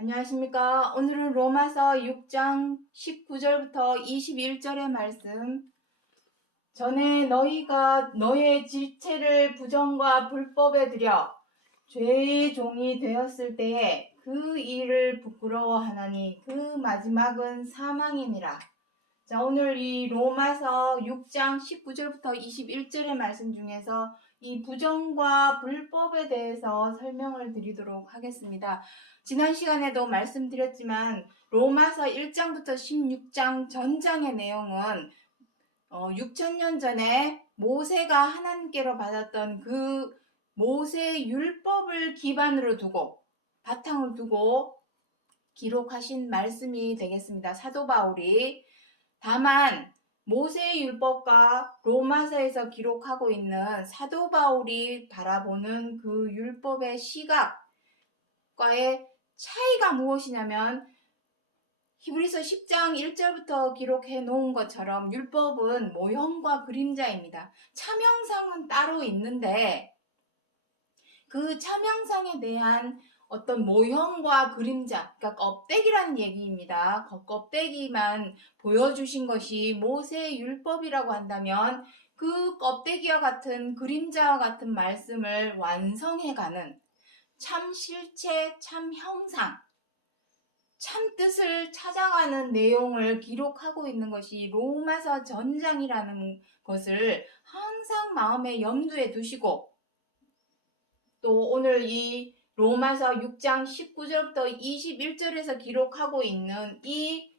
안녕하십니까. 오늘은 로마서 6장 19절부터 21절의 말씀. 전에 너희가 너의 지체를 부정과 불법에 들여 죄의 종이 되었을 때에 그 일을 부끄러워하나니 그 마지막은 사망임이라. 자, 오늘 이 로마서 6장 19절부터 21절의 말씀 중에서 이 부정과 불법에 대해서 설명을 드리도록 하겠습니다. 지난 시간에도 말씀드렸지만 로마서 1장부터 16장 전장의 내용은 6,000년 전에 모세가 하나님께로 받았던 그 모세의 율법을 기반으로 두고 바탕을 두고 기록하신 말씀이 되겠습니다. 사도 바울이 다만 모세의 율법과 로마서에서 기록하고 있는 사도 바울이 바라보는 그 율법의 시각과의 차이가 무엇이냐면 히브리서 10장 1절부터 기록해 놓은 것처럼 율법은 모형과 그림자입니다. 참형상은 따로 있는데 그 참형상에 대한 어떤 모형과 그림자, 그러니까 껍데기라는 얘기입니다. 껍데기만 보여주신 것이 모세의 율법이라고 한다면 그 껍데기와 같은 그림자와 같은 말씀을 완성해가는 참 실체, 참 형상, 참 뜻을 찾아가는 내용을 기록하고 있는 것이 로마서 전장이라는 것을 항상 마음에 염두에 두시고 또 오늘 이 로마서 6장 19절부터 21절에서 기록하고 있는 이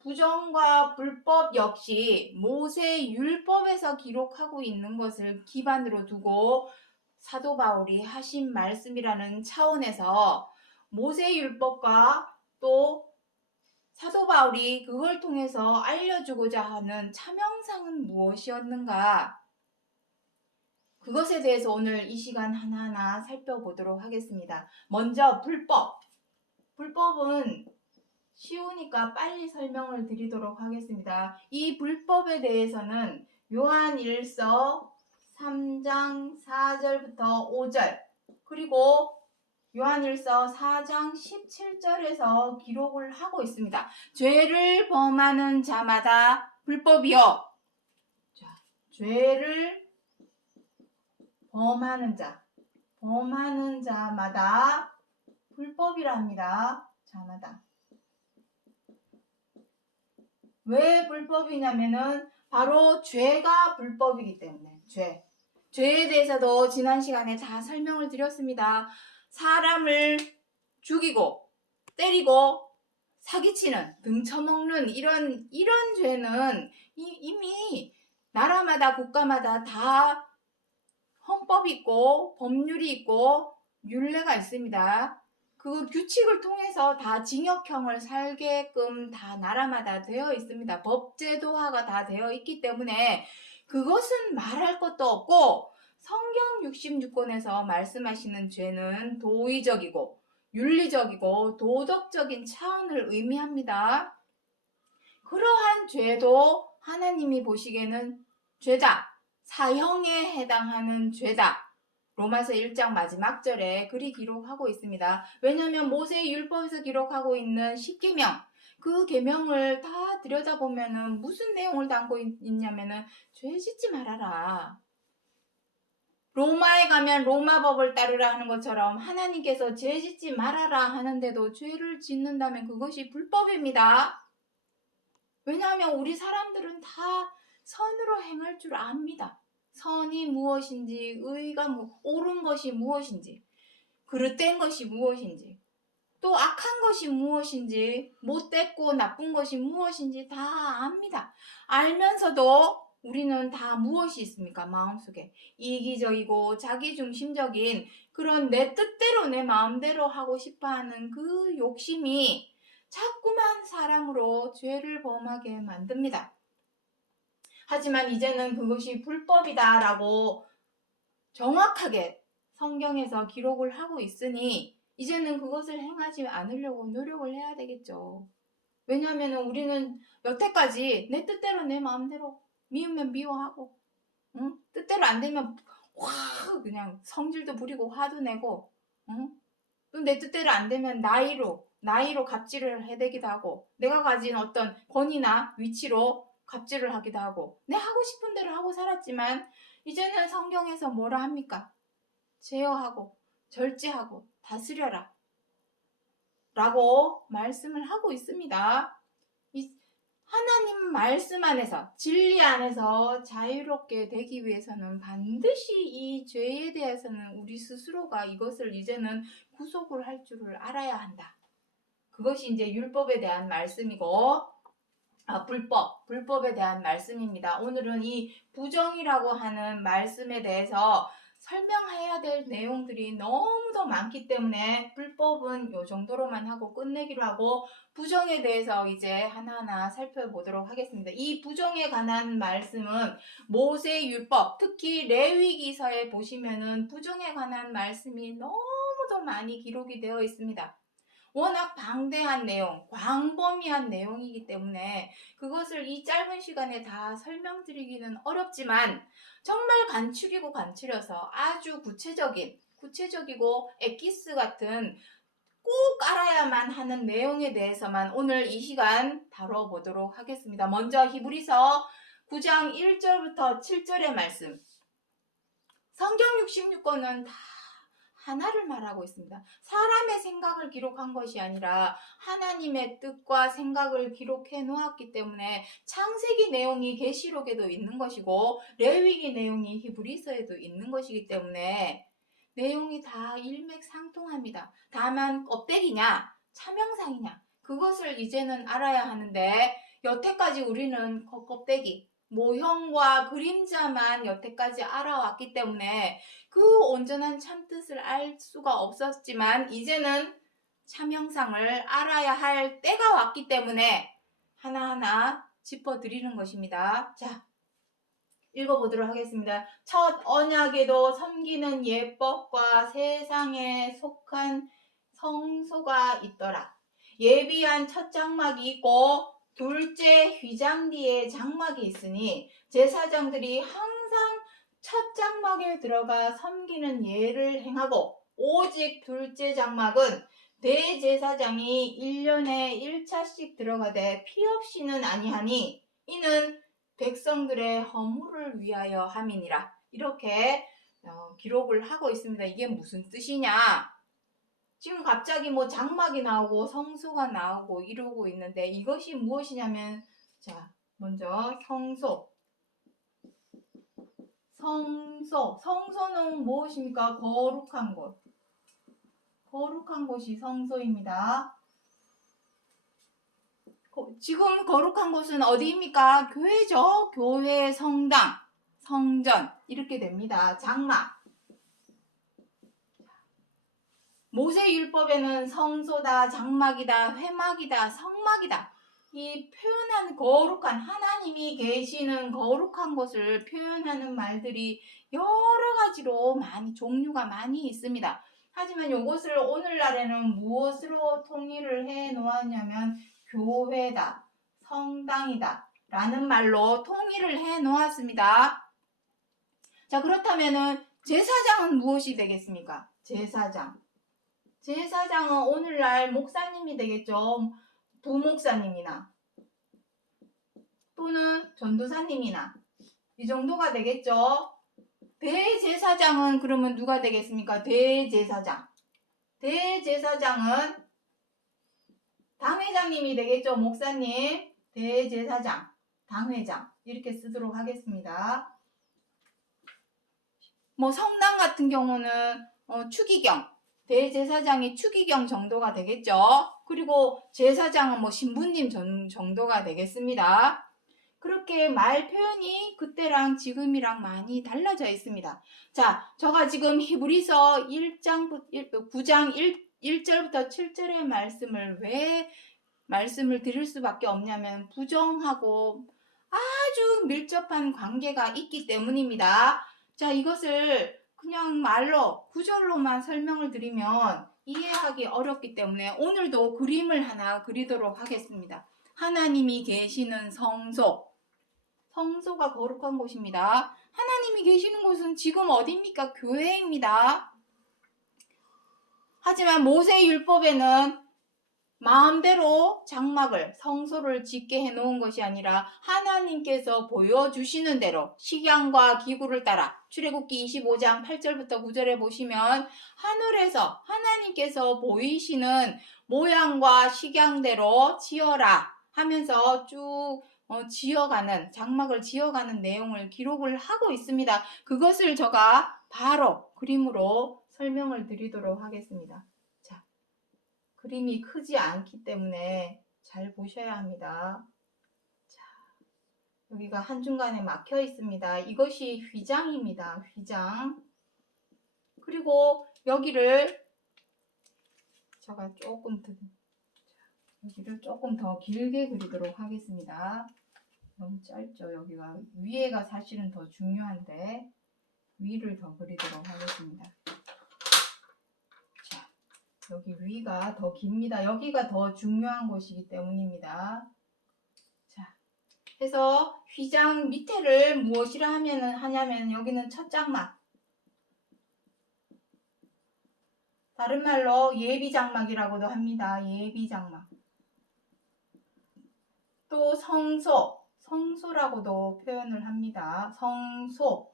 부정과 불법 역시 모세의 율법에서 기록하고 있는 것을 기반으로 두고 사도 바울이 하신 말씀이라는 차원에서 모세의 율법과 또 사도 바울이 그걸 통해서 알려주고자 하는 참형상은 무엇이었는가? 그것에 대해서 오늘 이 시간 하나하나 살펴보도록 하겠습니다. 먼저 불법. 불법은 쉬우니까 빨리 설명을 드리도록 하겠습니다. 이 불법에 대해서는 요한일서 3장 4절부터 5절 그리고 요한일서 4장 17절에서 기록을 하고 있습니다. 죄를 범하는 자마다 불법이요. 자, 죄를 범하는 자마다 불법이라 합니다. 자마다. 왜 불법이냐면은 바로 죄가 불법이기 때문에 죄에 대해서도 지난 시간에 다 설명을 드렸습니다. 사람을 죽이고 때리고 사기치는 등쳐먹는 이런 죄는 이미 나라마다 국가마다 다 헌법이 있고 법률이 있고 율례가 있습니다. 그 규칙을 통해서 다 징역형을 살게끔 다 나라마다 되어 있습니다. 법제도화가 다 되어 있기 때문에 그것은 말할 것도 없고 성경 66권에서 말씀하시는 죄는 도의적이고 윤리적이고 도덕적인 차원을 의미합니다. 그러한 죄도 하나님이 보시기에는 죄다. 사형에 해당하는 죄다. 로마서 1장 마지막 절에 그리 기록하고 있습니다. 왜냐하면 모세의 율법에서 기록하고 있는 10계명 그 계명을 다 들여다보면은 무슨 내용을 담고 있냐면은 죄 짓지 말아라. 로마에 가면 로마법을 따르라 하는 것처럼 하나님께서 죄 짓지 말아라 하는데도 죄를 짓는다면 그것이 불법입니다. 왜냐하면 우리 사람들은 다 선으로 행할 줄 압니다. 선이 무엇인지, 의가 옳은 것이 무엇인지, 그릇된 것이 무엇인지, 또 악한 것이 무엇인지, 못됐고 나쁜 것이 무엇인지 다 압니다. 알면서도 우리는 다 무엇이 있습니까? 마음속에 이기적이고 자기중심적인 그런 내 뜻대로 내 마음대로 하고 싶어하는 그 욕심이 자꾸만 사람으로 죄를 범하게 만듭니다. 하지만 이제는 그것이 불법이다라고 정확하게 성경에서 기록을 하고 있으니 이제는 그것을 행하지 않으려고 노력을 해야 되겠죠. 왜냐하면 우리는 여태까지 내 뜻대로 내 마음대로 미우면 미워하고 뜻대로 안 되면 확 그냥 성질도 부리고 화도 내고 또 그럼 내 뜻대로 안 되면 나이로 갑질을 해대기도 하고, 내가 가진 어떤 권위나 위치로 갑질을 하기도 하고, 내 하고 싶은 대로 하고 살았지만 이제는 성경에서 뭐라 합니까? 제어하고 절제하고 다스려라 라고 말씀을 하고 있습니다. 이 하나님 말씀 안에서, 진리 안에서 자유롭게 되기 위해서는 반드시 이 죄에 대해서는 우리 스스로가 이것을 이제는 구속을 할 줄을 알아야 한다. 그것이 이제 율법에 대한 말씀이고, 불법에 대한 말씀입니다. 오늘은 이 부정이라고 하는 말씀에 대해서 설명해야 될 내용들이 너무도 많기 때문에 불법은 요 정도로만 하고 끝내기로 하고, 부정에 대해서 이제 하나하나 살펴보도록 하겠습니다. 이 부정에 관한 말씀은 모세율법, 특히 레위기서에 보시면은 부정에 관한 말씀이 너무도 많이 기록이 되어 있습니다. 워낙 방대한 내용, 광범위한 내용이기 때문에 그것을 이 짧은 시간에 다 설명드리기는 어렵지만, 정말 간추려서 아주 구체적이고 엑기스 같은 꼭 알아야만 하는 내용에 대해서만 오늘 이 시간 다뤄보도록 하겠습니다. 먼저 히브리서 9장 1절부터 7절의 말씀. 성경 66권은 다 하나를 말하고 있습니다. 사람의 생각을 기록한 것이 아니라 하나님의 뜻과 생각을 기록해 놓았기 때문에 창세기 내용이 계시록에도 있는 것이고 레위기 내용이 히브리서에도 있는 것이기 때문에 내용이 다 일맥상통합니다. 다만 껍데기냐 차명상이냐 그것을 이제는 알아야 하는데, 여태까지 우리는 껍데기 모형과 그림자만 여태까지 알아왔기 때문에 그 온전한 참뜻을 알 수가 없었지만, 이제는 참형상을 알아야 할 때가 왔기 때문에 하나하나 짚어드리는 것입니다. 자, 읽어보도록 하겠습니다. 첫 언약에도 섬기는 예법과 세상에 속한 성소가 있더라. 예비한 첫 장막이 있고 둘째 휘장뒤에 장막이 있으니 제사장들이 항상 첫 장막에 들어가 섬기는 예를 행하고, 오직 둘째 장막은 대제사장이 1년에 1차씩 들어가되 피 없이는 아니하니 이는 백성들의 허물을 위하여 함이니라. 이렇게 기록을 하고 있습니다. 이게 무슨 뜻이냐? 지금 갑자기 뭐 장막이 나오고 성소가 나오고 이러고 있는데, 이것이 무엇이냐면, 자, 먼저 성소는 무엇입니까? 거룩한 곳. 거룩한 곳이 성소입니다. 지금 거룩한 곳은 어디입니까? 교회죠. 교회, 성당, 성전 이렇게 됩니다. 장막. 모세율법에는 성소다, 장막이다, 회막이다, 성막이다, 이 표현한 거룩한, 하나님이 계시는 거룩한 곳을 표현하는 말들이 여러 가지로 종류가 많이 있습니다. 하지만 이것을 오늘날에는 무엇으로 통일을 해 놓았냐면 교회다, 성당이다 라는 말로 통일을 해 놓았습니다. 자, 그렇다면은 제사장은 무엇이 되겠습니까? 제사장은 오늘날 목사님이 되겠죠. 부목사님이나 또는 전도사님이나 이 정도가 되겠죠. 대제사장은 그러면 누가 되겠습니까? 대제사장은 당회장님이 되겠죠. 목사님, 대제사장, 당회장 이렇게 쓰도록 하겠습니다. 뭐 성당 같은 경우는 추기경, 대제사장이 추기경 정도가 되겠죠. 그리고 제사장은 뭐 신부님 정도가 되겠습니다. 그렇게 말 표현이 그때랑 지금이랑 많이 달라져 있습니다. 자, 제가 지금 히브리서 9장 1절부터 7절의 말씀을 왜 말씀을 드릴 수밖에 없냐면, 부정하고 아주 밀접한 관계가 있기 때문입니다. 자, 이것을 그냥 말로, 구절로만 설명을 드리면 이해하기 어렵기 때문에 오늘도 그림을 하나 그리도록 하겠습니다. 하나님이 계시는 성소가 거룩한 곳입니다. 하나님이 계시는 곳은 지금 어디입니까? 교회입니다. 하지만 모세율법에는 마음대로 장막을 성소를 짓게 해놓은 것이 아니라 하나님께서 보여주시는 대로 식양과 기구를 따라 출애굽기 25장 8절부터 9절에 보시면 하늘에서 하나님께서 보이시는 모양과 식양대로 지어라 하면서 쭉 지어가는 장막을 지어가는 내용을 기록을 하고 있습니다. 그것을 제가 바로 그림으로 설명을 드리도록 하겠습니다. 그림이 크지 않기 때문에 잘 보셔야 합니다. 자, 여기가 한중간에 막혀 있습니다. 이것이 휘장입니다. 휘장. 그리고 여기를 제가 여기를 조금 더 길게 그리도록 하겠습니다. 너무 짧죠. 여기가 위에가 사실은 더 중요한데 위를 더 그리도록 하겠습니다. 여기 위가 더 깁니다. 여기가 더 중요한 곳이기 때문입니다. 자, 해서 휘장 밑에를 무엇이라 하냐면 여기는 첫 장막. 다른 말로 예비장막이라고도 합니다. 예비장막. 또 성소라고도 표현을 합니다. 성소.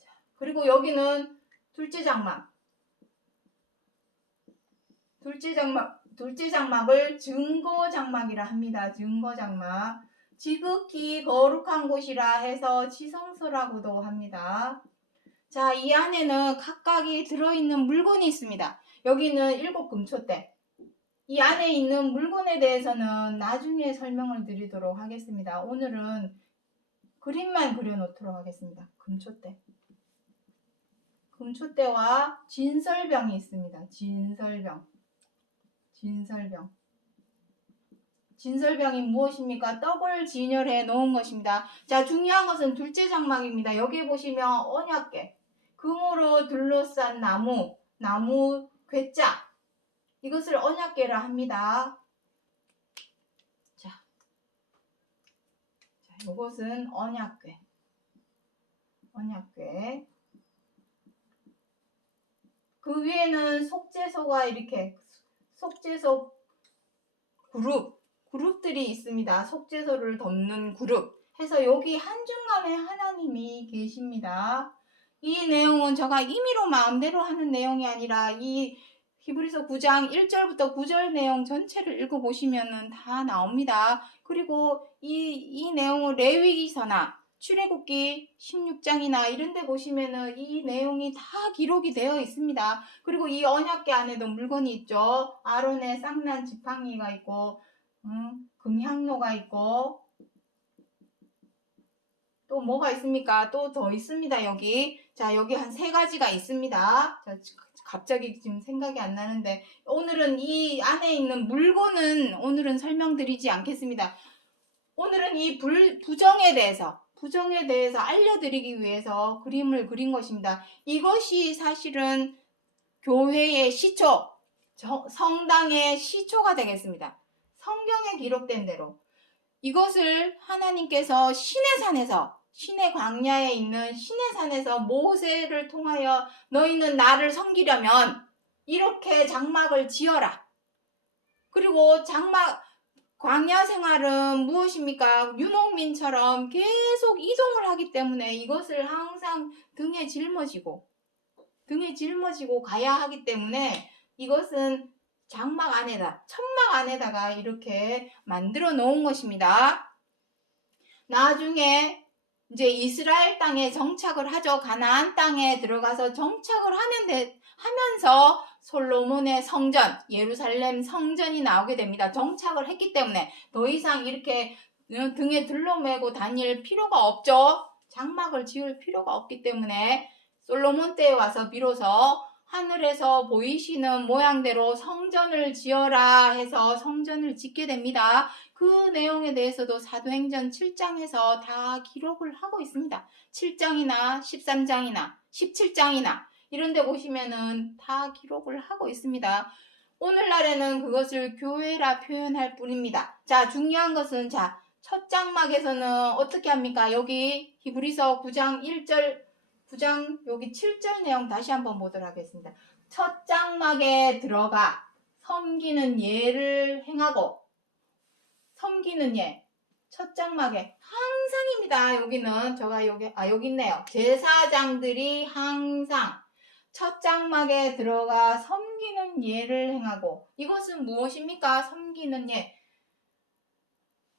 자, 그리고 여기는 둘째 장막을 증거장막이라 합니다. 증거장막. 지극히 거룩한 곳이라 해서 지성소라고도 합니다. 자, 이 안에는 각각이 들어있는 물건이 있습니다. 여기는 7금초대. 이 안에 있는 물건에 대해서는 나중에 설명을 드리도록 하겠습니다. 오늘은 그림만 그려놓도록 하겠습니다. 금초대. 금초대와 진설병이 있습니다. 진설병이 무엇입니까? 떡을 진열해 놓은 것입니다. 자, 중요한 것은 둘째 장막입니다. 여기 보시면 언약궤, 금으로 둘러싼 나무 괴짜, 이것을 언약궤라 합니다. 자, 이것은 언약궤. 그 위에는 속죄소가 이렇게 속죄소 그룹들이 있습니다. 속죄소를 덮는 그룹 해서 여기 한중간에 하나님이 계십니다. 이 내용은 제가 임의로 마음대로 하는 내용이 아니라 이 히브리서 9장 1절부터 9절 내용 전체를 읽어보시면 다 나옵니다. 그리고 이 내용을 레위기서나 출애굽기 16장이나 이런 데 보시면은 이 내용이 다 기록이 되어 있습니다. 그리고 이 언약궤 안에도 물건이 있죠. 아론의 쌍난 지팡이가 있고 금향로가 있고 또 뭐가 있습니까? 또 더 있습니다. 여기. 자, 여기 한 3가지가 있습니다. 자, 갑자기 지금 생각이 안 나는데 오늘은 이 안에 있는 물건은 오늘은 설명드리지 않겠습니다. 오늘은 이 부정에 대해서 알려드리기 위해서 그림을 그린 것입니다. 이것이 사실은 교회의 시초, 성당의 시초가 되겠습니다. 성경에 기록된 대로 이것을 하나님께서 신의 광야에 있는 신의 산에서 모세를 통하여 너희는 나를 섬기려면 이렇게 장막을 지어라. 그리고 광야 생활은 무엇입니까? 유목민처럼 계속 이동을 하기 때문에 이것을 항상 등에 짊어지고 가야 하기 때문에 이것은 장막 안에다, 천막 안에다가 이렇게 만들어 놓은 것입니다. 나중에 이제 이스라엘 땅에 정착을 하죠. 가나안 땅에 들어가서 정착을 하면서 솔로몬의 성전, 예루살렘 성전이 나오게 됩니다. 정착을 했기 때문에 더 이상 이렇게 등에 둘러매고 다닐 필요가 없죠. 장막을 지을 필요가 없기 때문에 솔로몬 때에 와서 비로소 하늘에서 보이시는 모양대로 성전을 지어라 해서 성전을 짓게 됩니다. 그 내용에 대해서도 사도행전 7장에서 다 기록을 하고 있습니다. 7장이나 13장이나 17장이나 이런 데 보시면은 다 기록을 하고 있습니다. 오늘날에는 그것을 교회라 표현할 뿐입니다. 자, 중요한 것은 첫 장막에서는 어떻게 합니까? 여기 히브리서 9장 9장 여기 7절 내용 다시 한번 보도록 하겠습니다. 첫 장막에 들어가 섬기는 예를 행하고, 섬기는 예, 첫 장막에 항상입니다. 여기는 제가 여기 있네요. 제사장들이 항상 첫 장막에 들어가 섬기는 예를 행하고, 이것은 무엇입니까? 섬기는 예.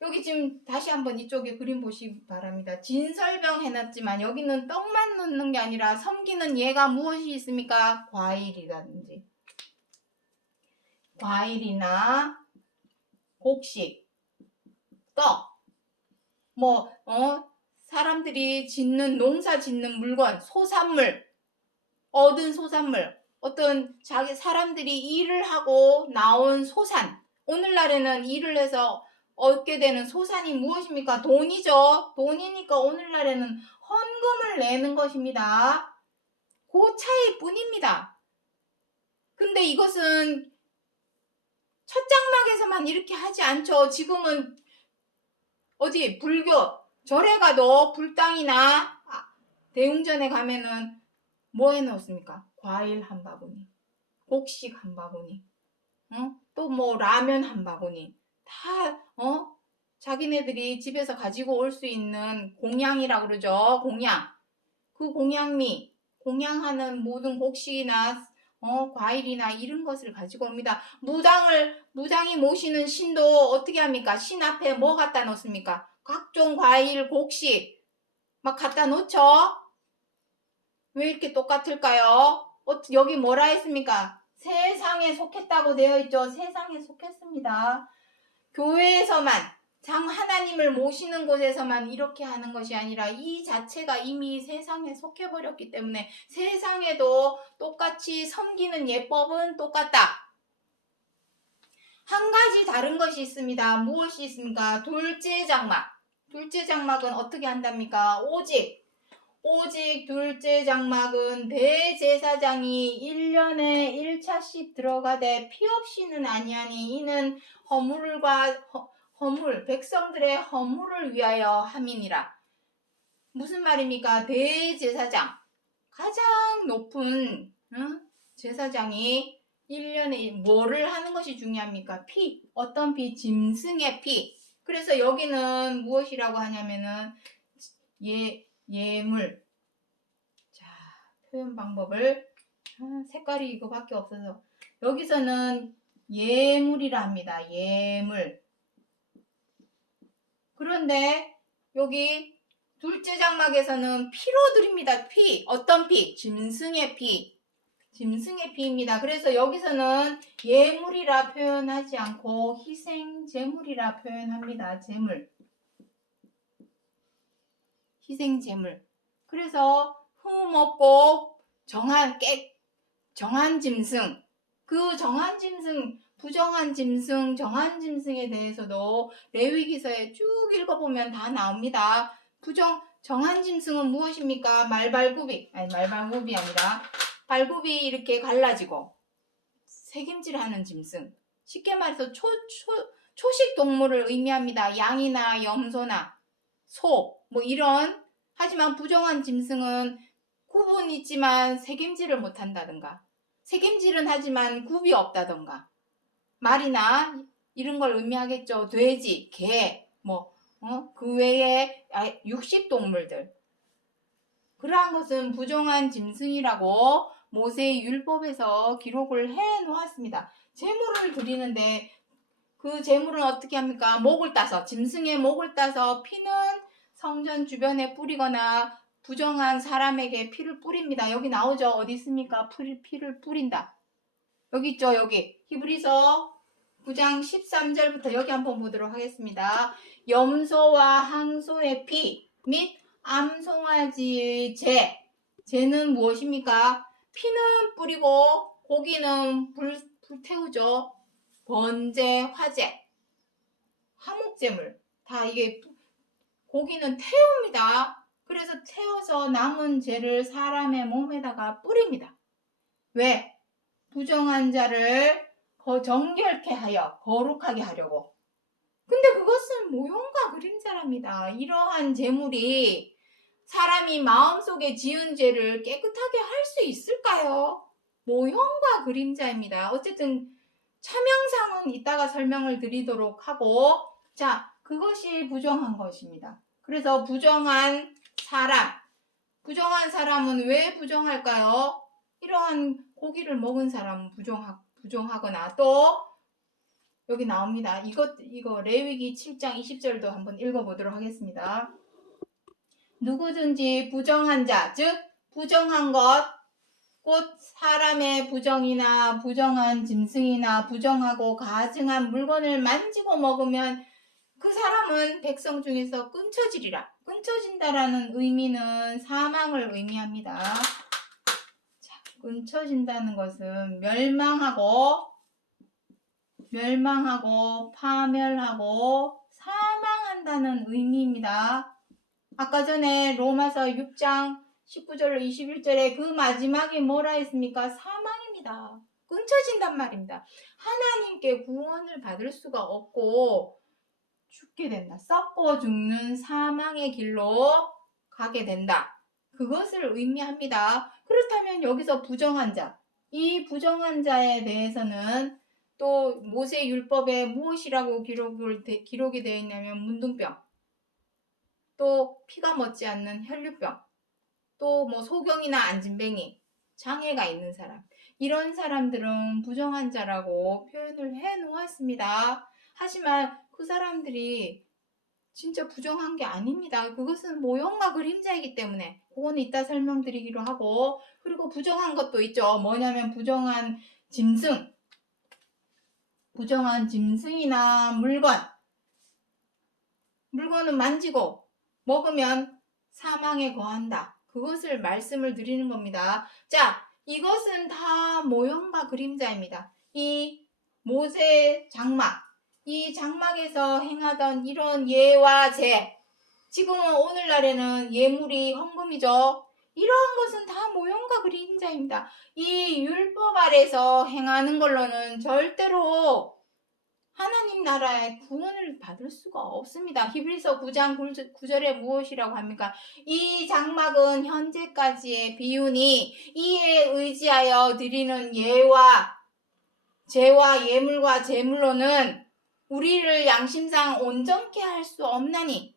여기 지금 다시 한번 이쪽에 그림 보시기 바랍니다. 진설병 해놨지만 여기는 떡만 넣는 게 아니라 섬기는 예가 무엇이 있습니까? 과일이라든지 과일이나 곡식, 떡, 사람들이 농사 짓는 물건, 소산물, 얻은 소산물, 어떤 사람들이 일을 하고 나온 소산, 오늘날에는 일을 해서 얻게 되는 소산이 무엇입니까? 돈이죠. 돈이니까 오늘날에는 헌금을 내는 것입니다. 그 차이 뿐입니다. 근데 이것은 첫 장막에서만 이렇게 하지 않죠. 지금은 어디 불교 절에 가도 불당이나 대웅전에 가면은 뭐 해놓습니까? 과일 한 바구니, 곡식 한 바구니, 또 라면 한 바구니, 다 자기네들이 집에서 가지고 올 수 있는 공양이라고 그러죠. 공양. 그 공양하는 모든 곡식이나 과일이나 이런 것을 가지고 옵니다. 무당이 모시는 신도 어떻게 합니까? 신 앞에 뭐 갖다 놓습니까? 각종 과일, 곡식 막 갖다 놓죠? 왜 이렇게 똑같을까요? 여기 뭐라 했습니까? 세상에 속했다고 되어 있죠. 세상에 속했습니다. 교회에서만, 하나님을 모시는 곳에서만 이렇게 하는 것이 아니라 이 자체가 이미 세상에 속해버렸기 때문에 세상에도 똑같이 섬기는 예법은 똑같다. 한 가지 다른 것이 있습니다. 무엇이 있습니까? 둘째 장막. 둘째 장막은 어떻게 한답니까? 오직 둘째 장막은 대제사장이 1년에 1차씩 들어가되 피 없이는 아니하니 이는 백성들의 허물을 위하여 함이니라. 무슨 말입니까? 대제사장, 가장 높은 제사장이 1년에 뭐를 하는 것이 중요합니까? 피. 어떤 피? 짐승의 피. 그래서 여기는 무엇이라고 하냐면은 예물. 자, 표현 방법을 색깔이 이거밖에 없어서 여기서는 예물이라 합니다. 예물. 그런데 여기 둘째 장막에서는 피로 드립니다. 피. 어떤 피? 짐승의 피. 짐승의 피입니다. 그래서 여기서는 예물이라 표현하지 않고 희생제물이라 표현합니다. 제물. 희생제물. 그래서 흠없고 정한 짐승, 그 정한 짐승, 부정한 짐승, 정한 짐승에 대해서도 레위기서에 쭉 읽어보면 다 나옵니다. 정한 짐승은 무엇입니까? 말발굽이 아니라 발굽이 이렇게 갈라지고 새김질하는 짐승. 쉽게 말해서 초식 동물을 의미합니다. 양이나 염소나 소, 이런. 하지만 부정한 짐승은 굽은 있지만 새김질을 못한다든가, 새김질은 하지만 굽이 없다든가, 말이나 이런 걸 의미하겠죠. 돼지, 개, 그 외에 육식 동물들. 그러한 것은 부정한 짐승이라고 모세의 율법에서 기록을 해 놓았습니다. 제물을 드리는데 그 제물은 어떻게 합니까? 짐승의 목을 따서 피는 성전 주변에 뿌리거나 부정한 사람에게 피를 뿌립니다. 여기 나오죠? 어디 있습니까? 피를 뿌린다. 여기 있죠? 여기. 히브리서 9장 13절부터 여기 한번 보도록 하겠습니다. 염소와 항소의 피 및 암송아지의 제는 무엇입니까? 피는 뿌리고 고기는 불태우죠. 번제, 화제, 화목제물. 다 이게 고기는 태웁니다. 그래서 태워서 남은 죄를 사람의 몸에다가 뿌립니다. 왜? 부정한 자를 정결케 하여 거룩하게 하려고. 근데 그것은 모형과 그림자랍니다. 이러한 제물이 사람이 마음속에 지은 죄를 깨끗하게 할 수 있을까요? 모형과 그림자입니다. 어쨌든 차명상은 이따가 설명을 드리도록 하고, 자, 그것이 부정한 것입니다. 그래서 부정한 사람은 왜 부정할까요? 이러한 고기를 먹은 사람은 부정하거나, 또 여기 나옵니다. 이거 레위기 7장 20절도 한번 읽어보도록 하겠습니다. 누구든지 부정한 자, 즉 부정한 것, 곧 사람의 부정이나 부정한 짐승이나 부정하고 가증한 물건을 만지고 먹으면 그 사람은 백성 중에서 끊쳐지리라. 끊쳐진다라는 의미는 사망을 의미합니다. 자, 끊쳐진다는 것은 멸망하고 파멸하고 사망한다는 의미입니다. 아까 전에 로마서 6장 19절로 21절에 그 마지막에 뭐라 했습니까? 사망입니다. 끊쳐진단 말입니다. 하나님께 구원을 받을 수가 없고 죽게 된다. 썩고 죽는 사망의 길로 가게 된다. 그것을 의미합니다. 그렇다면 여기서 부정한 자, 이 부정한 자에 대해서는 또 모세 율법에 무엇이라고 기록이 되어 있냐면 문둥병, 또 피가 멎지 않는 혈류병, 또 뭐 소경이나 안진뱅이, 장애가 있는 사람, 이런 사람들은 부정한 자라고 표현을 해 놓았습니다. 하지만 그 사람들이 진짜 부정한 게 아닙니다. 그것은 모형과 그림자이기 때문에 그거는 이따 설명드리기로 하고, 그리고 부정한 것도 있죠. 뭐냐면 부정한 짐승이나 물건은 만지고 먹으면 사망에 거한다. 그것을 말씀을 드리는 겁니다. 자, 이것은 다 모형과 그림자입니다. 이 모세 장막, 이 장막에서 행하던 이런 예와 제, 지금은 오늘날에는 예물이 헌금이죠. 이러한 것은 다 모형과 그림자입니다. 이 율법 아래서 행하는 걸로는 절대로 하나님 나라의 구원을 받을 수가 없습니다. 히브리서 9장 9절에 무엇이라고 합니까? 이 장막은 현재까지의 비유니 이에 의지하여 드리는 예와 제와 예물과 제물로는 우리를 양심상 온전케 할 수 없나니.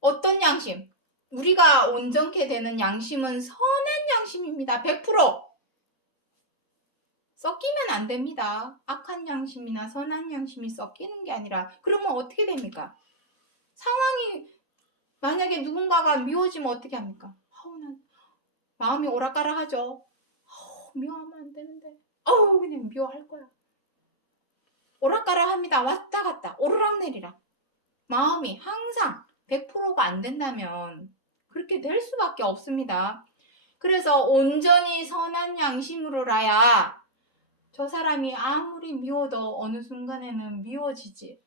어떤 양심? 우리가 온전케 되는 양심은 선한 양심입니다. 100%. 섞이면 안 됩니다. 악한 양심이나 선한 양심이 섞이는 게 아니라, 그러면 어떻게 됩니까? 상황이 만약에 누군가가 미워지면 어떻게 합니까? 난 마음이 오락가락하죠. 미워하면 안 되는데. 그냥 미워할 거야. 오락가락합니다. 왔다 갔다 오르락내리락. 마음이 항상 100%가 안 된다면 그렇게 될 수밖에 없습니다. 그래서 온전히 선한 양심으로라야 저 사람이 아무리 미워도 어느 순간에는 미워지지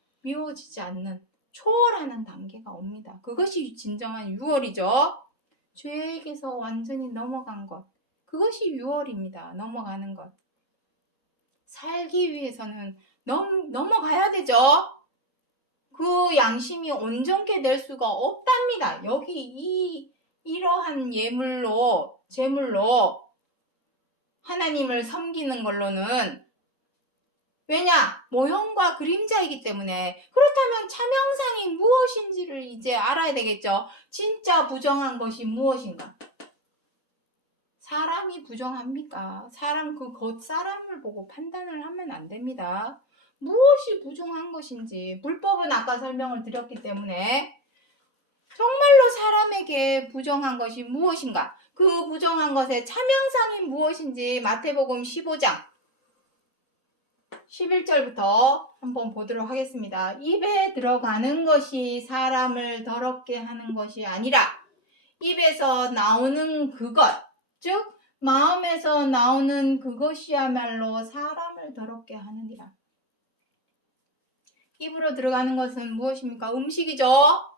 않는 초월하는 단계가 옵니다. 그것이 진정한 유월이죠. 죄에게서 완전히 넘어간 것. 그것이 유월입니다. 넘어가는 것. 살기 위해서는 넘어가야 되죠. 그 양심이 온전케 될 수가 없답니다. 여기 이러한 제물로 하나님을 섬기는 걸로는, 왜냐? 모형과 그림자이기 때문에. 그렇다면 차명상이 무엇인지를 이제 알아야 되겠죠. 진짜 부정한 것이 무엇인가? 사람이 부정합니까? 그 겉사람을 보고 판단을 하면 안 됩니다. 무엇이 부정한 것인지, 불법은 아까 설명을 드렸기 때문에 정말로 사람에게 부정한 것이 무엇인가? 그 부정한 것의 차명상이 무엇인지 마태복음 15장 11절부터 한번 보도록 하겠습니다. 입에 들어가는 것이 사람을 더럽게 하는 것이 아니라 입에서 나오는 그것, 즉 마음에서 나오는 그것이야말로 사람을 더럽게 하느니라. 입으로 들어가는 것은 무엇입니까? 음식이죠.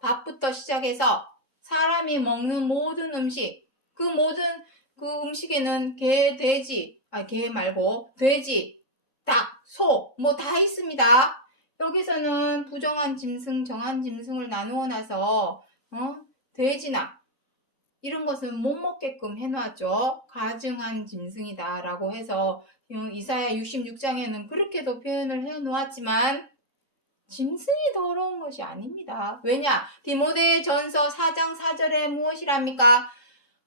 밥부터 시작해서 사람이 먹는 모든 음식, 그 음식에는 돼지, 닭, 소, 뭐 다 있습니다. 여기서는 부정한 짐승, 정한 짐승을 나누어 놔서 돼지나 이런 것은 못 먹게끔 해놨죠. 가증한 짐승이다 라고 해서 이사야 66장에는 그렇게도 표현을 해놓았지만 짐승이 더러운 것이 아닙니다. 왜냐? 디모데전서 4장 4절에 무엇이랍니까?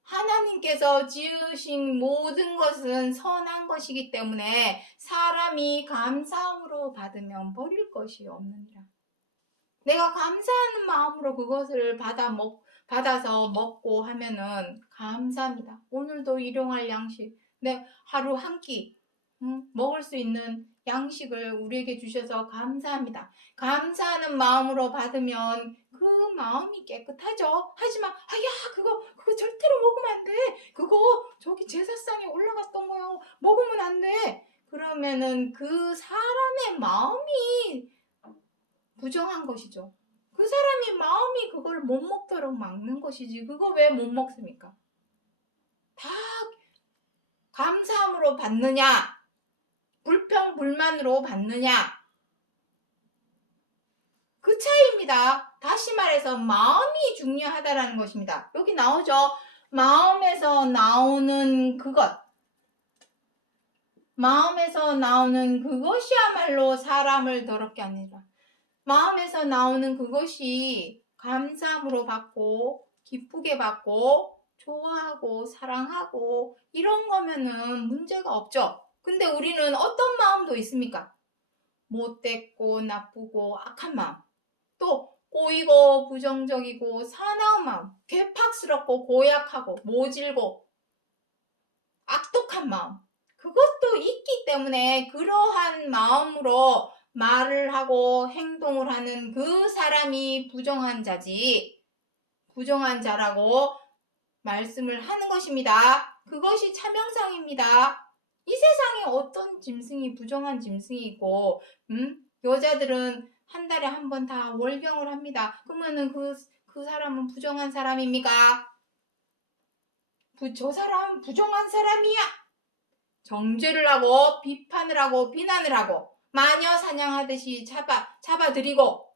하나님께서 지으신 모든 것은 선한 것이기 때문에 사람이 감사함으로 받으면 버릴 것이 없느니라. 내가 감사하는 마음으로 그것을 받아서 먹고 하면은 감사합니다. 오늘도 일용할 양식, 하루 한 끼 먹을 수 있는 양식을 우리에게 주셔서 감사합니다. 감사하는 마음으로 받으면 그 마음이 깨끗하죠. 하지만 그거 절대로 먹으면 안 돼. 그거 저기 제사상에 올라갔던 거요. 먹으면 안 돼. 그러면은 그 사람의 마음이 부정한 것이죠. 그 사람이 마음이 그걸 못 먹도록 막는 것이지. 그거 왜 못 먹습니까? 다 감사함으로 받느냐? 불평불만으로 받느냐? 그 차이입니다. 다시 말해서 마음이 중요하다라는 것입니다. 여기 나오죠. 마음에서 나오는 마음에서 나오는 그것이야말로 사람을 더럽게 하느니라. 마음에서 나오는 그것이 감사함으로 받고 기쁘게 받고 좋아하고 사랑하고 이런 거면은 문제가 없죠. 근데 우리는 어떤 마음도 있습니까? 못됐고 나쁘고 악한 마음, 또 꼬이고 부정적이고 사나운 마음, 괴팍스럽고 고약하고 모질고 악독한 마음, 그것도 있기 때문에 그러한 마음으로 말을 하고 행동을 하는 그 사람이 부정한 자라고 말씀을 하는 것입니다. 그것이 차명상입니다. 이 세상에 어떤 짐승이 부정한 짐승이 있고 여자들은 한 달에 한 번 다 월경을 합니다. 그러면은 그 사람은 부정한 사람입니까? 저 사람은 부정한 사람이야. 정죄를 하고 비판을 하고 비난을 하고 마녀 사냥하듯이 잡아들이고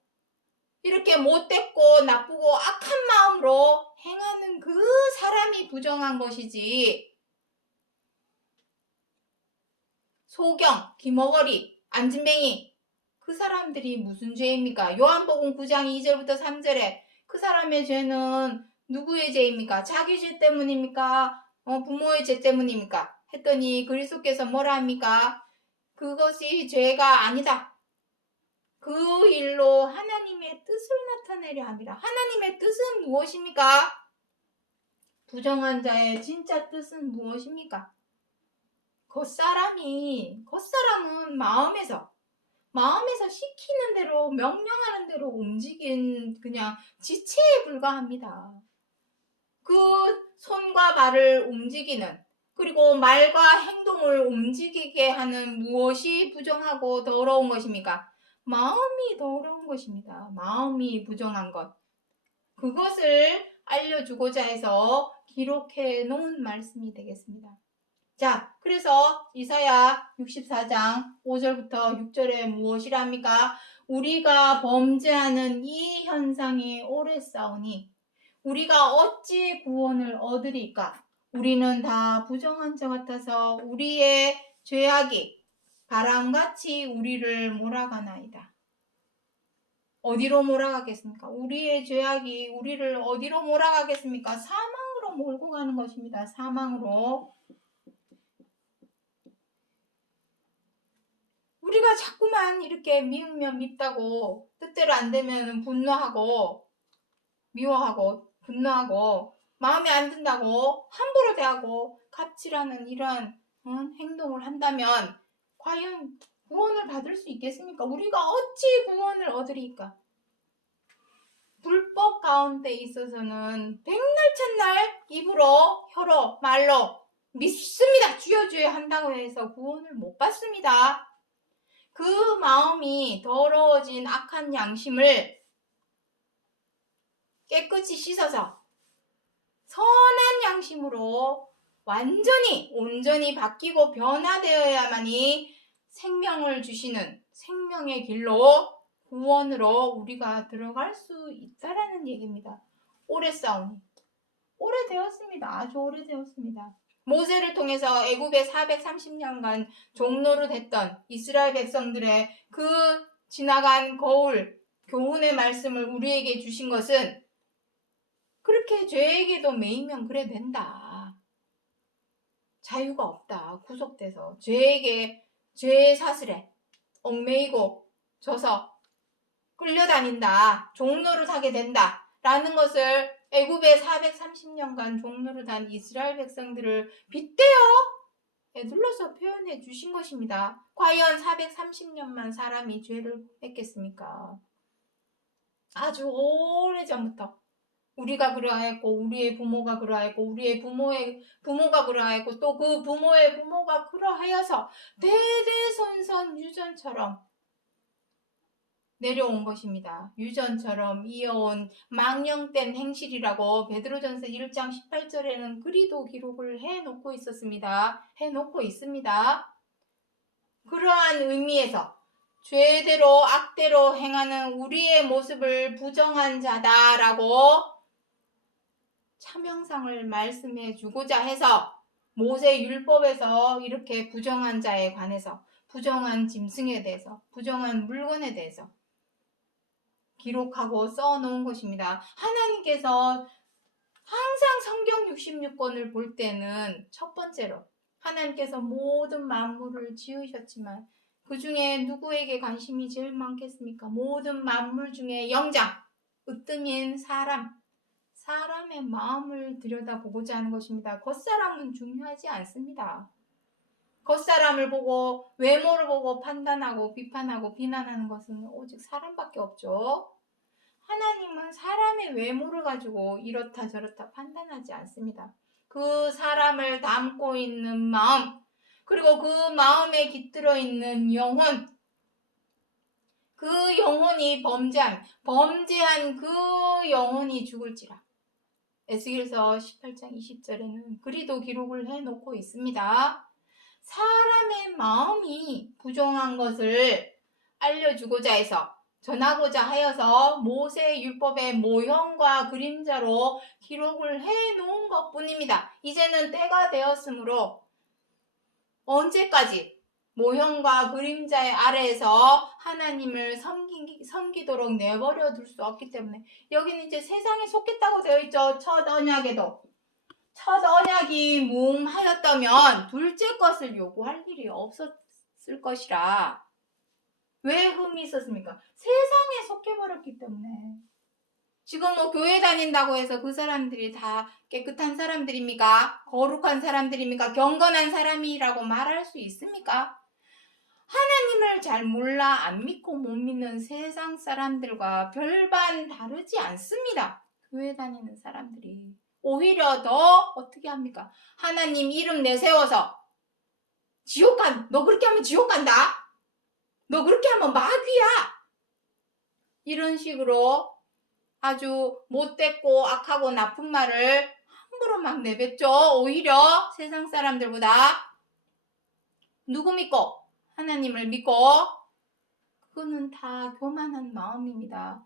이렇게 못됐고 나쁘고 악한 마음으로 행하는 그 사람이 부정한 것이지. 소경, 기머거리, 안진뱅이 그 사람들이 무슨 죄입니까? 요한복음 9장 2절부터 3절에 그 사람의 죄는 누구의 죄입니까? 자기 죄 때문입니까? 부모의 죄 때문입니까? 했더니 그리스도께서 뭐라 합니까? 그것이 죄가 아니다. 그 일로 하나님의 뜻을 나타내려 함이라. 하나님의 뜻은 무엇입니까? 부정한 자의 진짜 뜻은 무엇입니까? 겉사람은 마음에서 시키는 대로 명령하는 대로 움직인 그냥 지체에 불과합니다. 그 손과 발을 움직이는 그리고 말과 행동을 움직이게 하는 무엇이 부정하고 더러운 것입니까? 마음이 더러운 것입니다. 마음이 부정한 것. 그것을 알려주고자 해서 기록해 놓은 말씀이 되겠습니다. 자, 그래서 이사야 64장 5절부터 6절에 무엇이랍니까? 우리가 범죄하는 이 현상이 오래 싸우니 우리가 어찌 구원을 얻으리까? 우리는 다 부정한 자 같아서 우리의 죄악이 바람같이 우리를 몰아가나이다. 어디로 몰아가겠습니까? 우리의 죄악이 우리를 어디로 몰아가겠습니까? 사망으로 몰고 가는 것입니다. 사망으로. 우리가 자꾸만 이렇게 미우면 밉다고 뜻대로 안 되면 분노하고 미워하고 분노하고 마음에 안 든다고 함부로 대하고 갑질하는 이러한 행동을 한다면 과연 구원을 받을 수 있겠습니까? 우리가 어찌 구원을 얻으리까? 불법 가운데 있어서는 백날 첫날 입으로 혀로 말로 믿습니다. 주여 주여 한다고 해서 구원을 못 받습니다. 그 마음이 더러워진 악한 양심을 깨끗이 씻어서 선한 양심으로 온전히 바뀌고 변화되어야만이 생명을 주시는 생명의 길로 구원으로 우리가 들어갈 수 있다라는 얘기입니다. 오래 싸우니. 오래되었습니다. 아주 오래되었습니다. 모세를 통해서 애굽에 430년간 종노릇했던 이스라엘 백성들의 그 지나간 거울 교훈의 말씀을 우리에게 주신 것은 그렇게 죄에게도 매이면 그래 된다. 자유가 없다. 구속돼서 죄의 사슬에 얽매이고 져서 끌려다닌다. 종노릇하게 된다. 라는 것을 애굽에 430년간 종노릇한 이스라엘 백성들을 빗대어 눌러서 표현해 주신 것입니다. 과연 430년만 사람이 죄를 했겠습니까? 아주 오래전부터 우리가 그러하였고 우리의 부모가 그러하였고 우리의 부모의 부모가 그러하였고 또 그 부모의 부모가 그러하여서 대대손손 유전처럼 내려온 것입니다. 유전처럼 이어온 망령된 행실이라고 베드로전서 1장 18절에는 그리도 기록을 해놓고 있습니다. 그러한 의미에서 죄대로 악대로 행하는 우리의 모습을 부정한 자다라고 참형상을 말씀해 주고자 해서 모세 율법에서 이렇게 부정한 자에 관해서 부정한 짐승에 대해서 부정한 물건에 대해서 기록하고 써놓은 것입니다. 하나님께서 항상 성경 66권을 볼 때는 첫 번째로 하나님께서 모든 만물을 지으셨지만 그 중에 누구에게 관심이 제일 많겠습니까? 모든 만물 중에 영장, 으뜸인 사람의 마음을 들여다보고자 하는 것입니다. 겉사람은 중요하지 않습니다. 겉사람을 보고 외모를 보고 판단하고 비판하고 비난하는 것은 오직 사람밖에 없죠. 하나님은 사람의 외모를 가지고 이렇다 저렇다 판단하지 않습니다. 그 사람을 담고 있는 마음, 그리고 그 마음에 깃들어 있는 영혼, 그 영혼이 범죄한 그 영혼이 죽을지라. 에스겔서 18장 20절에는 그리도 기록을 해놓고 있습니다. 사람의 마음이 부정한 것을 알려주고자 해서 전하고자 하여서 모세 율법의 모형과 그림자로 기록을 해놓은 것뿐입니다. 이제는 때가 되었으므로 언제까지 모형과 그림자의 아래에서 하나님을 섬기도록 내버려 둘 수 없기 때문에 여기는 이제 세상에 속했다고 되어 있죠. 첫 언약에도. 첫 언약이 무응하였다면 둘째 것을 요구할 일이 없었을 것이라. 왜 흠이 있었습니까? 세상에 속해버렸기 때문에. 지금 뭐 교회 다닌다고 해서 그 사람들이 다 깨끗한 사람들입니까? 거룩한 사람들입니까? 경건한 사람이라고 말할 수 있습니까? 하나님을 잘 몰라 안 믿고 못 믿는 세상 사람들과 별반 다르지 않습니다. 교회 다니는 사람들이. 오히려 더 어떻게 합니까? 하나님 이름 내세워서 너 그렇게 하면 지옥 간다. 너 그렇게 하면 마귀야. 이런 식으로 아주 못됐고 악하고 나쁜 말을 함부로 막 내뱉죠. 오히려 세상 사람들보다 누구 믿고? 하나님을 믿고. 그거는 다 교만한 마음입니다.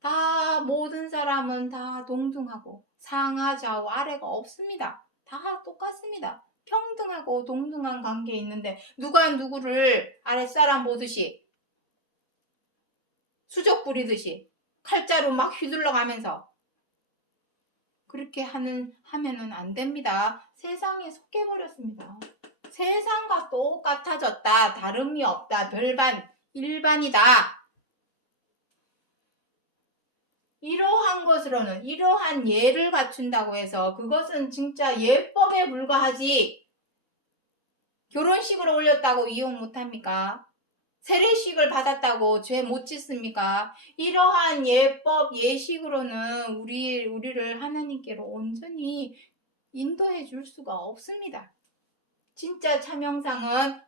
다 모든 사람은 다 동등하고 상하좌우 아래가 없습니다. 다 똑같습니다. 평등하고 동등한 관계에 있는데 누가 누구를 아랫사람 보듯이 수족 부리듯이 칼자루 막 휘둘러 가면서 그렇게 하면은 안 됩니다. 세상에 속해버렸습니다. 세상과 똑같아졌다. 다름이 없다. 별반, 일반이다. 이러한 것으로는 이러한 예를 갖춘다고 해서 그것은 진짜 예법에 불과하지 결혼식을 올렸다고 이혼 못합니까? 세례식을 받았다고 죄 못 짓습니까? 이러한 예법 예식으로는 우리를 하나님께로 온전히 인도해 줄 수가 없습니다. 진짜 참형상은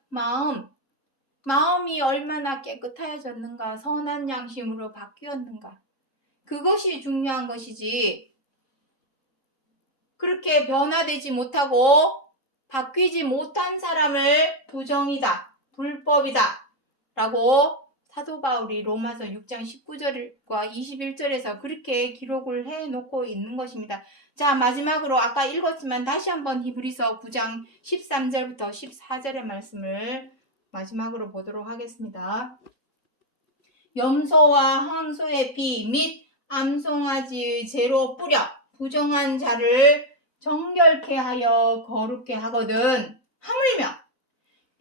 마음이 얼마나 깨끗하여졌는가, 선한 양심으로 바뀌었는가, 그것이 중요한 것이지 그렇게 변화되지 못하고 바뀌지 못한 사람을 부정이다, 불법이다 라고 사도 바울이 로마서 6장 19절과 21절에서 그렇게 기록을 해놓고 있는 것입니다. 자, 마지막으로 아까 읽었지만 다시 한번 히브리서 9장 13절부터 14절의 말씀을 마지막으로 보도록 하겠습니다. 염소와 황소의 피 및 암송아지의 죄로 뿌려 부정한 자를 정결케 하여 거룩게 하거든. 하물며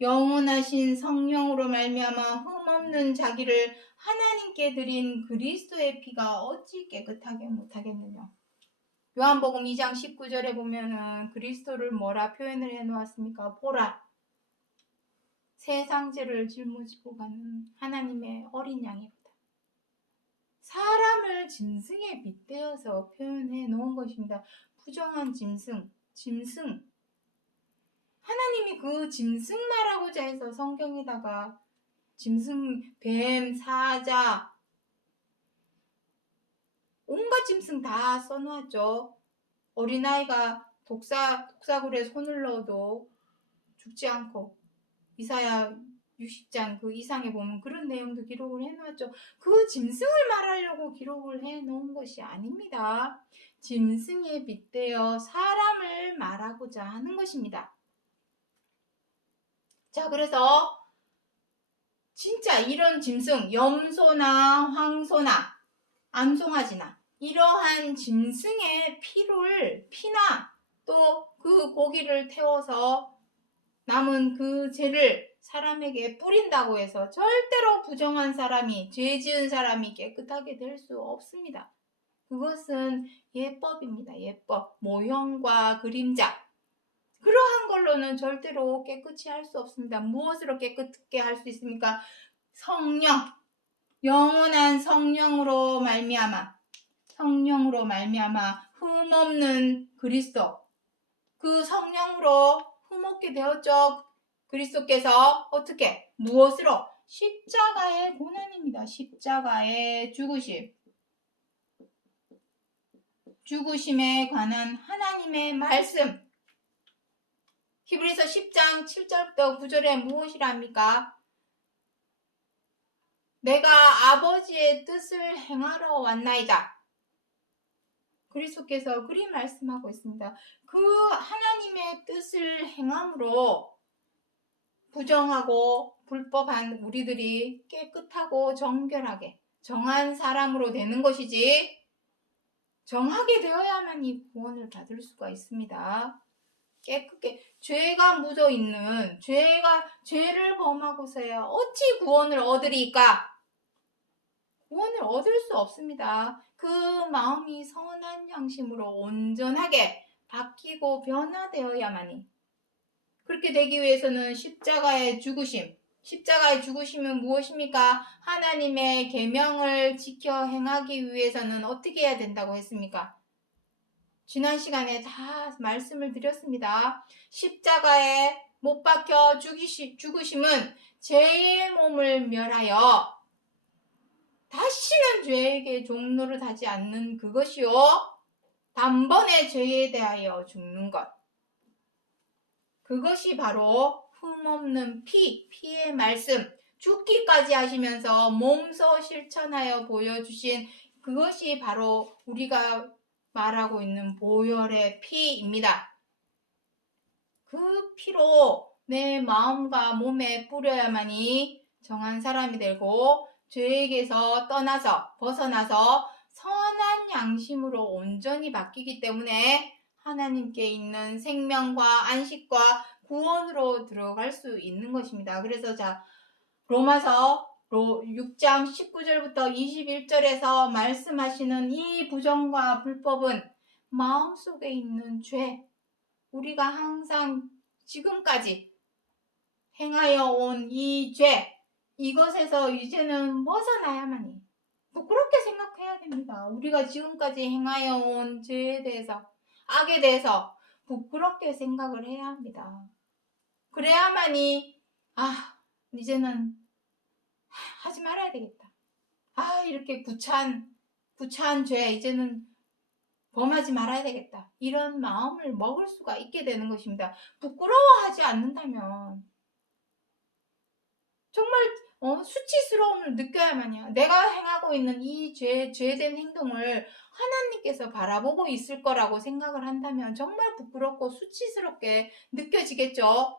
영원하신 성령으로 말미암아 흠없는 자기를 하나님께 드린 그리스도의 피가 어찌 깨끗하게 못하겠느냐. 요한복음 2장 19절에 보면은 그리스도를 뭐라 표현을 해놓았습니까? 보라, 세상 죄를 짊어지고 가는 하나님의 어린 양이로다. 사람을 짐승에 빗대어서 표현해 놓은 것입니다. 부정한 짐승. 하나님이 그 짐승 말하고자 해서 성경에다가 짐승, 뱀, 사자, 온갖 짐승 다 써놓았죠. 어린아이가 독사굴에 손을 넣어도 죽지 않고 이사야 60장 그 이상에 보면 그런 내용도 기록을 해놓았죠. 그 짐승을 말하려고 기록을 해놓은 것이 아닙니다. 짐승에 빗대어 사람을 말하고자 하는 것입니다. 자, 그래서 진짜 이런 짐승, 염소나 황소나 암송아지나 이러한 짐승의 피나 또 그 고기를 태워서 남은 그 죄를 사람에게 뿌린다고 해서 절대로 부정한 사람이, 죄 지은 사람이 깨끗하게 될 수 없습니다. 그것은 예법입니다. 예법, 모형과 그림자. 그러한 걸로는 절대로 깨끗이 할 수 없습니다. 무엇으로 깨끗하게 할 수 있습니까? 성령, 영원한 성령으로 말미암아 흠없는 그리스도, 그 성령으로 흠없게 되었죠. 그리스도께서 어떻게? 무엇으로? 십자가의 고난입니다. 십자가의 죽으심에 관한 하나님의 말씀. 히브리서 10장 7절부터 9절에 무엇이랍니까? 내가 아버지의 뜻을 행하러 왔나이다. 그리스도께서 그리 말씀하고 있습니다. 그 하나님의 뜻을 행함으로 부정하고 불법한 우리들이 깨끗하고 정결하게 정한 사람으로 되는 것이지, 정하게 되어야만 이 구원을 받을 수가 있습니다. 깨끗게 죄가 묻어 있는 죄를 범하고서야 어찌 구원을 얻으리까? 구원을 얻을 수 없습니다. 그 마음이 선한 양심으로 온전하게 바뀌고 변화되어야만이. 그렇게 되기 위해서는 십자가의 죽으심은 무엇입니까? 하나님의 계명을 지켜 행하기 위해서는 어떻게 해야 된다고 했습니까? 지난 시간에 다 말씀을 드렸습니다. 십자가에 못 박혀 죽으심은 죄의 몸을 멸하여 다시는 죄에게 종노릇 하지 않는 그것이요, 단번에 죄에 대하여 죽는 것. 그것이 바로 흠없는 피의 말씀, 죽기까지 하시면서 몸소 실천하여 보여주신 그것이 바로 우리가 말하고 있는 보혈의 피입니다. 그 피로 내 마음과 몸에 뿌려야만이 정한 사람이 되고 죄에게서 벗어나서 선한 양심으로 온전히 바뀌기 때문에 하나님께 있는 생명과 안식과 구원으로 들어갈 수 있는 것입니다. 그래서 로마서 6장 19절부터 21절에서 말씀하시는 이 부정과 불법은 마음속에 있는 죄, 우리가 항상 지금까지 행하여 온 이 죄, 이것에서 이제는 벗어나야만이. 그렇게 생각해야 됩니다. 우리가 지금까지 행하여 온 죄에 대해서, 악에 대해서 부끄럽게 생각을 해야 합니다. 그래야만이 이제는 하지 말아야 되겠다. 이렇게 구차한 죄 이제는 범하지 말아야 되겠다. 이런 마음을 먹을 수가 있게 되는 것입니다. 부끄러워하지 않는다면, 정말 수치스러움을 느껴야만요. 내가 행하고 있는 이 죄된 행동을 하나님께서 바라보고 있을 거라고 생각을 한다면 정말 부끄럽고 수치스럽게 느껴지겠죠.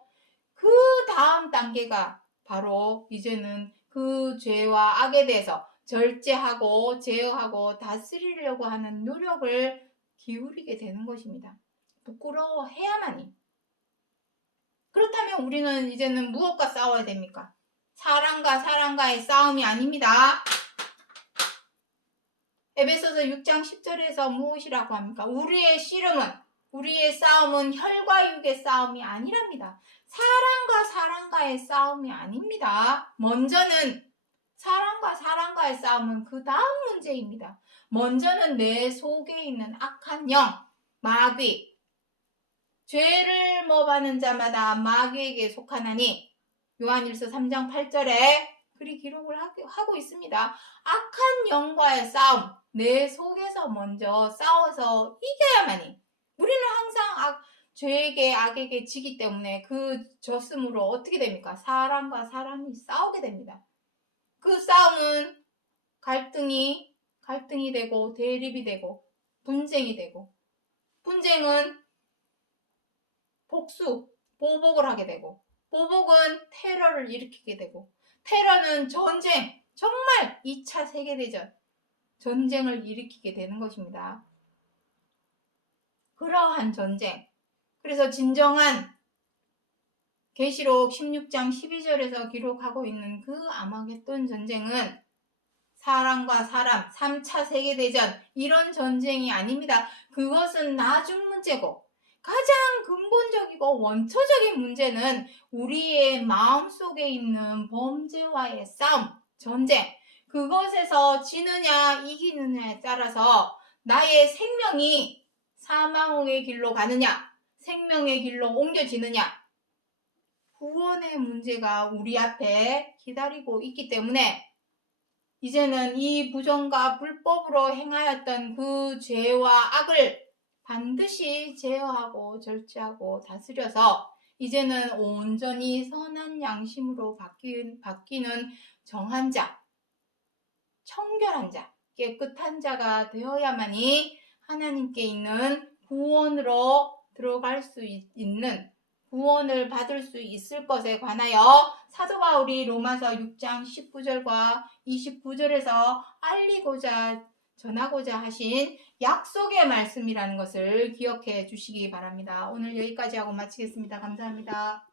그 다음 단계가 바로 이제는 그 죄와 악에 대해서 절제하고 제어하고 다스리려고 하는 노력을 기울이게 되는 것입니다. 부끄러워해야만이. 그렇다면 우리는 이제는 무엇과 싸워야 됩니까? 사람과 사람과의 싸움이 아닙니다. 에베소서 6장 10절에서 무엇이라고 합니까? 우리의 씨름은, 우리의 싸움은 혈과 육의 싸움이 아니랍니다. 사람과 사람과의 싸움이 아닙니다. 먼저는 사람과 사람과의 싸움은 그 다음 문제입니다. 먼저는 내 속에 있는 악한 영, 마귀, 죄를 범하는 자마다 마귀에게 속하나니 요한일서 3장 8절에 그리 기록을 하고 있습니다. 악한 영과의 싸움, 내 속에서 먼저 싸워서 이겨야만이. 우리는 항상 죄에게 악에게 지기 때문에 그 졌음으로 어떻게 됩니까? 사람과 사람이 싸우게 됩니다. 그 싸움은 갈등이 되고 대립이 되고 분쟁이 되고, 분쟁은 보복을 하게 되고, 보복은 테러를 일으키게 되고, 테러는 전쟁, 정말 2차 세계대전, 전쟁을 일으키게 되는 것입니다. 그러한 전쟁, 그래서 진정한 계시록 16장 12절에서 기록하고 있는 그 아마겟돈 전쟁은 사람과 사람, 3차 세계대전, 이런 전쟁이 아닙니다. 그것은 나중 문제고, 가장 근본적이고 원초적인 문제는 우리의 마음속에 있는 범죄와의 싸움, 전쟁, 그것에서 지느냐 이기느냐에 따라서 나의 생명이 사망의 길로 가느냐, 생명의 길로 옮겨지느냐, 구원의 문제가 우리 앞에 기다리고 있기 때문에 이제는 이 부정과 불법으로 행하였던 그 죄와 악을 반드시 제어하고 절제하고 다스려서 이제는 온전히 선한 양심으로 바뀌는 정한 자, 청결한 자, 깨끗한 자가 되어야만이 하나님께 있는 구원으로 들어갈 수 있는, 구원을 받을 수 있을 것에 관하여 사도 바울이 로마서 6장 19절과 29절에서 알리고자 전하고자 하신 약속의 말씀이라는 것을 기억해 주시기 바랍니다. 오늘 여기까지 하고 마치겠습니다. 감사합니다.